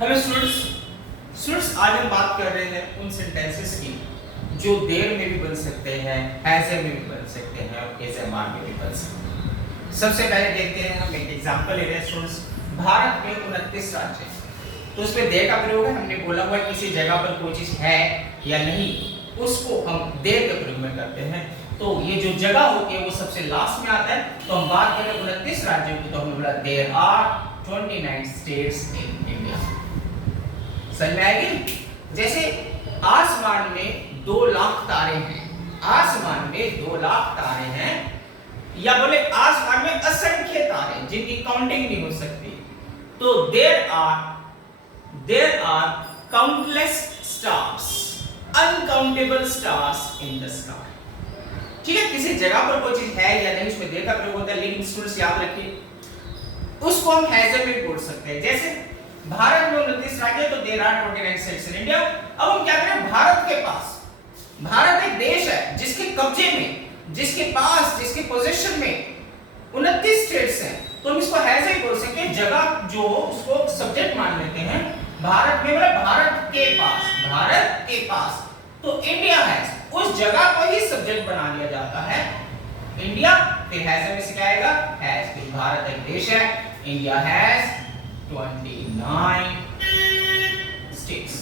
Hello students, आज हम बात कर रहे हैं उन सेंटेंसेस की जो देर में भी बन सकते हैं, हैज़ में भी बन सकते हैं और इज एम आर में भी बन सकते हैं। सबसे पहले देखते हैं, हम एक एग्जांपल ले रहे हैं स्टूडेंट्स। भारत में 29 राज्य हैं, तो उसमें देर का प्रयोग है। हमने बोला हुआ है किसी जगह पर कोई चीज है या नहीं, उसको हम देर के प्रयोग में करते हैं। तो ये जो जगह होती है वो सबसे लास्ट में आता है। तो हम बात करें 29 राज्यों की, तो हमने बोला there are 29 states in India। समझ में आएगी? जैसे आसमान में 2 लाख तारे हैं, आसमान में 2 लाख तारे हैं, या बोले आसमान में असंख्य तारे जिनकी काउंटिंग नहीं हो सकती। तो there are countless stars, uncountable stars in the sky. ठीक है, किसी जगह पर कोई चीज है या नहीं, उसमें देर का प्रयोग होता है, लेकिन स्टूडेंट्स याद रखिए उसको हम हैज़ में बोल सकते हैं। जैसे भारत में 29 राज्य, तो there are 29 states in India। अब हम क्या करें, भारत के पास, भारत एक देश है जिसके कब्जे में, जिसके पास, जिसके पोजीशन में 29 स्टेट्स हैं, तो हम इसको हैज़ ही बोल सकते हैं। जगह जो उसको सब्जेक्ट मान लेते हैं। भारत में मतलब भारत के पास, भारत के पास, तो इंडिया हैज, उस जगह को ही सब्जेक्ट बना लिया जाता है इंडिया। फिर हैज़ में सिखाएगा हैज, फिर भारत एक देश है, इंडिया हैज 29 स्टेट्स।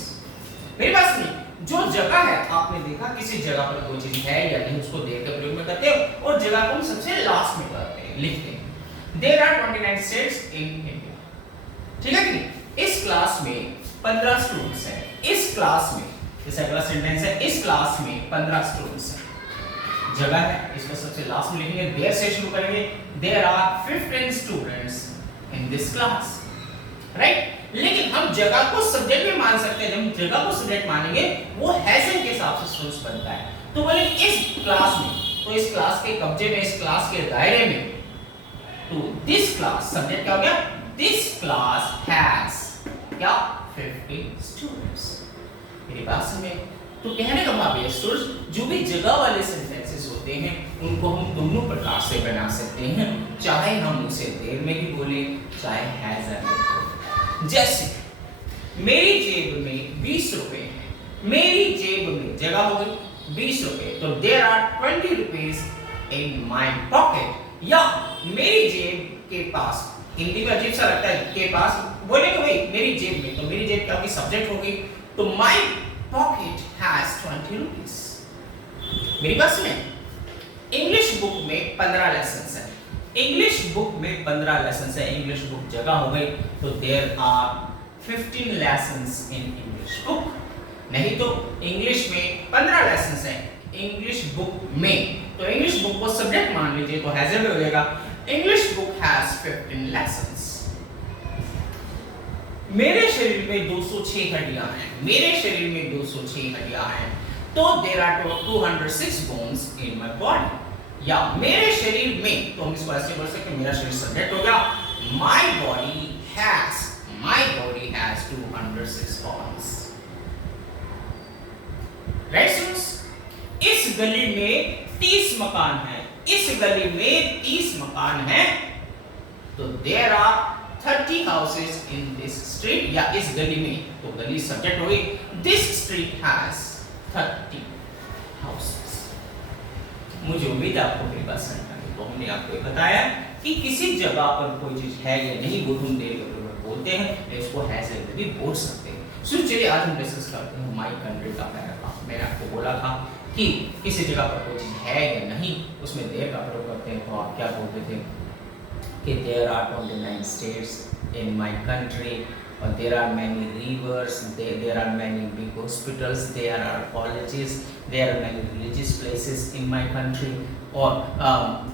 मेरी बात सुनिए, जो जगह है, आपने देखा किसी जगह पर कोई चीज है या नहीं, उसको देर के प्रयोग में करते हैं और जगह को हम सबसे लास्ट में करते हैं, लिखते हैं। There are 29 states in India. ठीक है कि इस क्लास में 15 स्टूडेंट्स हैं। इस क्लास में, जैसे अगला सेंटेंस है, इस क्लास में 15 स्टूडेंट्स हैं। जगह है, इसको सबसे लास्ट में लिखेंगे, देयर से शुरू करेंगे। There are 15 students in this class, right. लेकिन हम जगह को सब्जेक्ट भी मान सकते हैं। जब हम जगह को सब्जेक्ट मानेंगे वो हैज़ के हिसाब से स्टूडेंट्स बनता है। तो बोले इस क्लास में, तो इस क्लास के कब्जे में, इस क्लास के दायरे में, तो दिस क्लास सब्जेक्ट क्या हो गया, दिस क्लास हैज क्या 50 स्टूडेंट्स। मेरी बात समझे? तो कहने का भाव है स्टूडेंट्स, जो भी जगह वाले सेंटेंसेस होते हैं उनको हम दोनों प्रकार से बना सकते हैं, चाहे हम उसे देर में ही बोले, चाहे हैज़ में बोले। जैसे मेरी जेब में 20 रुपए हैं, मेरी जेब में जगह हो गई 20 रुपए, तो there are 20 rupees in my pocket. या मेरी जेब के पास, हिंदी में अजीब सा लगता है के पास, बोले कि भाई मेरी जेब में, तो मेरी जेब क्या होगी, सब्जेक्ट होगी, तो माय पॉकेट हैज 20 रुपीज। मेरी बात सुने, इंग्लिश बुक में 15 लेसन्स हैं, इंग्लिश बुक में 15 लेसन्स है, इंग्लिश बुक जगह हो गई, तो there are 15 lessons in English book. नहीं तो इंग्लिश में 15 लेसन्स हैं इंग्लिश बुक में, तो इंग्लिश बुक को सब्जेक्ट मान लीजिए, तो हैज हो जाएगा, इंग्लिश बुक हैज 15 लेसन्स। मेरे शरीर में 206 हड्डियां हैं, मेरे शरीर में 206 हड्डियां हैं, तो there are 206 bones in my body. या मेरे शरीर में, तो हम इसको ऐसे बोल सकते हैं, मेरा शरीर सब्जेक्ट हो गया, my body has 206 bones। Right students, इस गली में 30 मकान हैं, इस गली में 30 मकान हैं, तो there are 30 houses in this street। या इस गली में, तो गली सब्जेक्ट हो गई, this street has 30 houses। मुझे उम्मीद है आपको मेरी बात समझ में आई। तो हमने आपको बताया कि किसी जगह पर कोई चीज है या नहीं, वो हम देर के प्रयोग बोलते हैं, इसको हैज़ में भी बोल सकते हैं। सो चलिए आज हम डिस्कस करते हैं माय कंट्री का पैराग्राफ। मैंने आपको बोला था कि किसी जगह पर कोई चीज है या नहीं, उसमें देर का प्रयोग करते हैं, तो आप क्या बोलते थे कि there are 29 states in my country, or there are many rivers, there are many big hospitals, there are colleges, there are many religious places in my country, or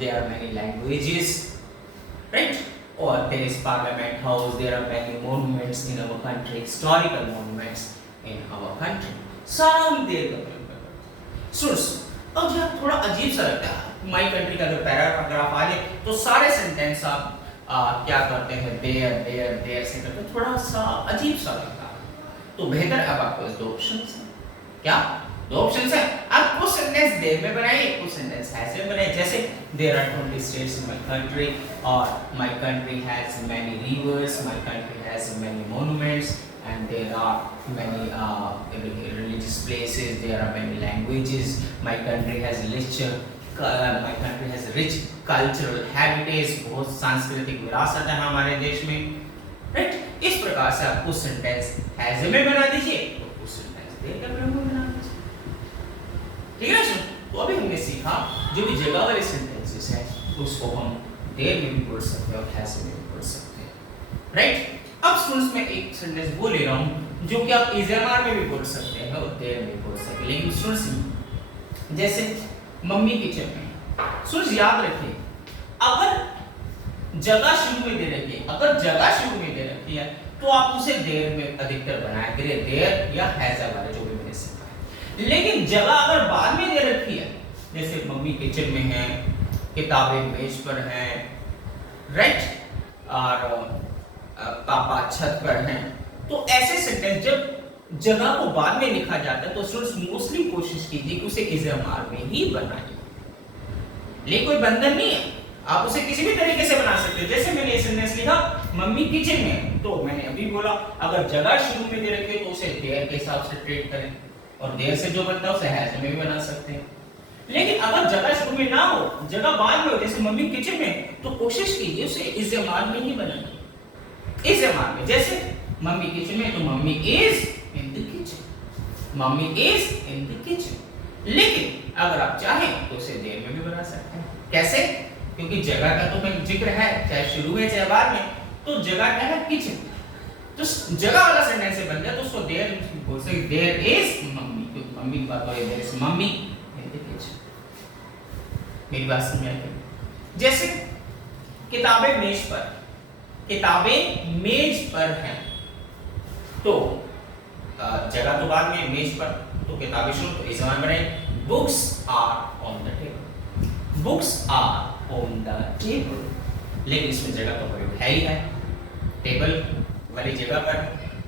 there are many languages, right? Or there is Parliament House, there are many monuments in our country, historical monuments in our country। सारा हम देर का प्रयोग करते हैं। Source, अब यह थोड़ा अजीब सा लगता है, माई कंट्री का जो पैराग्राफ आ जाए तो सारे सेंटेंस आप क्या करते हैं, देयर देयर देयर से करते हैं, थोड़ा सा अजीब सा लगता है। तो बेहतर अब आपको 2 ऑप्शंस हैं, क्या 2 ऑप्शंस हैं, आपको कुछ सेंटेंस देयर में बनाइए, कुछ सेंटेंस हैज में बनाइए। जैसे there are 20 states in my country, और my country has many rivers, my country has many monuments, and there are many religious places, there are many languages, my country has rich cultural heritage, बहुत सांस्कृतिक विरासत है हमारे देश में, right. इस प्रकार से आप कुछ सेंटेंस हैज में बना दीजिए, तो कुछ सेंटेंस देयर के प्रयोग में बना दीजिए, ठीक है ना। तो अभी हमने सीखा जो भी जगह वाले सेंटेंसेस हैं उसको हम देयर में भी बोल सकते हैं और हैज में भी बोल सकते हैं, राइट। अब स्टूडेंट्स मैं एक सेंटेंस वो ले रहा हूं जो कि आप इज़ेमार में भी बोल सकते हैं और देयर में बोल सकते हैं, लेकिन स्टूडेंट्स जैसे मम्मी किचन में, स्टूडेंट्स याद रखिए अगर जगह शुरू में दे रखी है, अगर जगह शुरू में दे रखी है तो आप उसे देयर में अधिकतर बनाया करिए, देयर या हैज वाले जो भी मैंने सीखा है। लेकिन जगह अगर बाद में दे रखी है, जैसे मम्मी किचन में है, किताबें मेज पर हैं, राइट, और पापा छत पर हैं, तो ऐसे सेंटेंस जब जगह को बाद में लिखा जाता है तो स्टूडेंट्स मोस्टली कोशिश कीजिए कि उसे इज़ेमार में ही बनाइए, लेकिन कोई बंधन नहीं है, आप उसे किसी भी तरीके से बना सकते हैं। जैसे मैंने ये सेंटेंस लिखा मम्मी किचन में, तो मैंने अभी बोला अगर जगह शुरू में दे रखी है तो उसे देयर के हिसाब से ट्रीट करें, और देयर से जो बनता है उसे हैज में भी बना सकते हैं। लेकिन अगर जगह शुरू में ना हो, जगह बाद में हो, जैसे मम्मी किचन में, तो कोशिश कीजिए उसे इज़ेमार में ही बनाइए, इज़ेमार में। जैसे मम्मी किचन में तो mummy is in the kitchen, mummy is in the kitchen. लेकिन अगर आप चाहें तो उसे देयर में भी बना सकते हैं। कैसे? क्योंकि जगह का तो जिक्र है, चाहे शुरू में चाहे बाद में, तो जगह क्या है? किचन। तो जगह वाला सेंटेंस से बन गया तो उसको देयर बोल सकते, देयर इज मम्मी, क्योंकि मम्मी की बात हो रही है, there is mummy in the kitchen. मेरी बात समझ आई? जैसे किताबें मेज पर, किताबें मेज पर हैं, तो जगह तो बाद में, मेज पर, तो किताबें शुरू, तो इस समान बने books are on the table, books are on the table. लेकिन इसमें जगह तो प्रयोग है ही है, टेबल वाली जगह पर,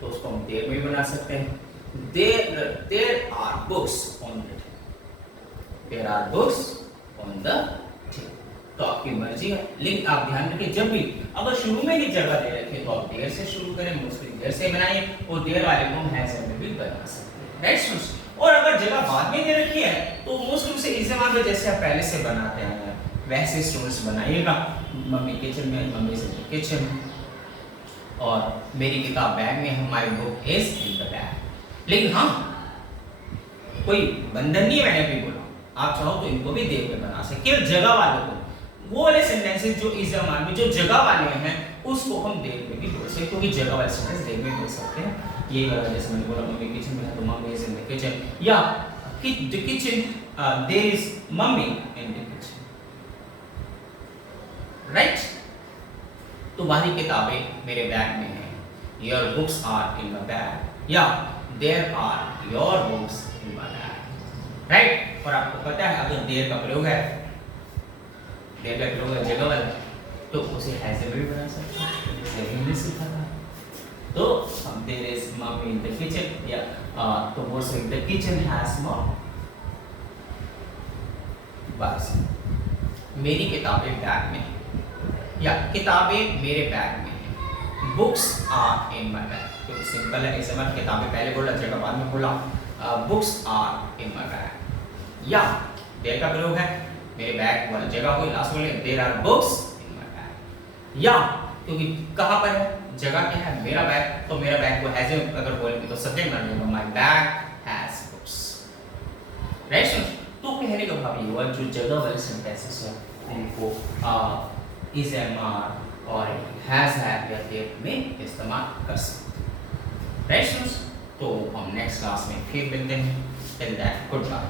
तो उसको हम देयर में भी बना सकते हैं, there are books on the table, there are books on the table. तो आपकी मर्जी है, लेकिन आप ध्यान रखिए जब भी अगर शुरू में ही जगह दे रखे तो आप देयर से शुरू करें, मोस्टली देयर से बनाइए, और देयर वाले को हम हैज में भी बना सकते हैं, राइट स्टूडेंट्स। और अगर जगह बाद में दे रखी है तो मोस्टली उसे इज़ेमार में जैसे आप पहले से बनाते हैं वैसे स्टूडेंट्स बनाइएगा। मम्मी किचन में, mummy is in the kitchen, और मेरी किताब बैग में है, my book is in the bag. लेकिन हाँ, कोई बंधन नहीं है, मैंने अभी बोला आप चाहो तो इनको भी देयर में बना सकते, केवल जगह वालों को, वो वाले सेंटेंसेस जो इज़ेमार में जो जगह वाले हैं उसको हम देयर में भी बोल सकते हैं, क्योंकि जगह वाले सेंटेंस देयर में बोल सकते हैं। ये वाला जैसे मैंने बोला मम्मी किचन में है तो mummy is in the kitchen, या the kitchen there is mummy in the kitchen, right. तो तुम्हारी किताबें मेरे बैग में हैं, your books are in my bag, या there are your books in my bag, right. और आपको पता है अगर देयर का प्रयोग है, देयर का प्रयोग है जगह वाला, तो उसे हैज में भी बना सकते हैं, जैसे हमने सीखा था। तो there is mummy in the kitchen, या तो बोल सकते द किचन हैज मॉम। बस मेरी किताबें बैग में, या किताबें मेरे बैग में हैं, books are in my bag. तो सिंपल है, इसे मत किताबें पहले बोला जगह बाद में बोला, books are in my bag, या देयर का प्रयोग है मेरे बैग वाली जगह को लास्ट बोले there are books in my bag, या क्योंकि कहां पर है, जगह क्या है, मेरा बैग, तो मेरा बैग को हैज अगर बोलेंगे तो सब्जेक्ट मान लेंगे my bag has books, right. तो कहने का भाव ये हुआ जो जगह वाले सेंटेंसेस हैं उनको इज़ेमार और हैज हैव या देयर में इस्तेमाल कर सकते हैं, राइट। तो हम नेक्स्ट क्लास में फिर मिलते हैं, टिल दैट गुड बाय।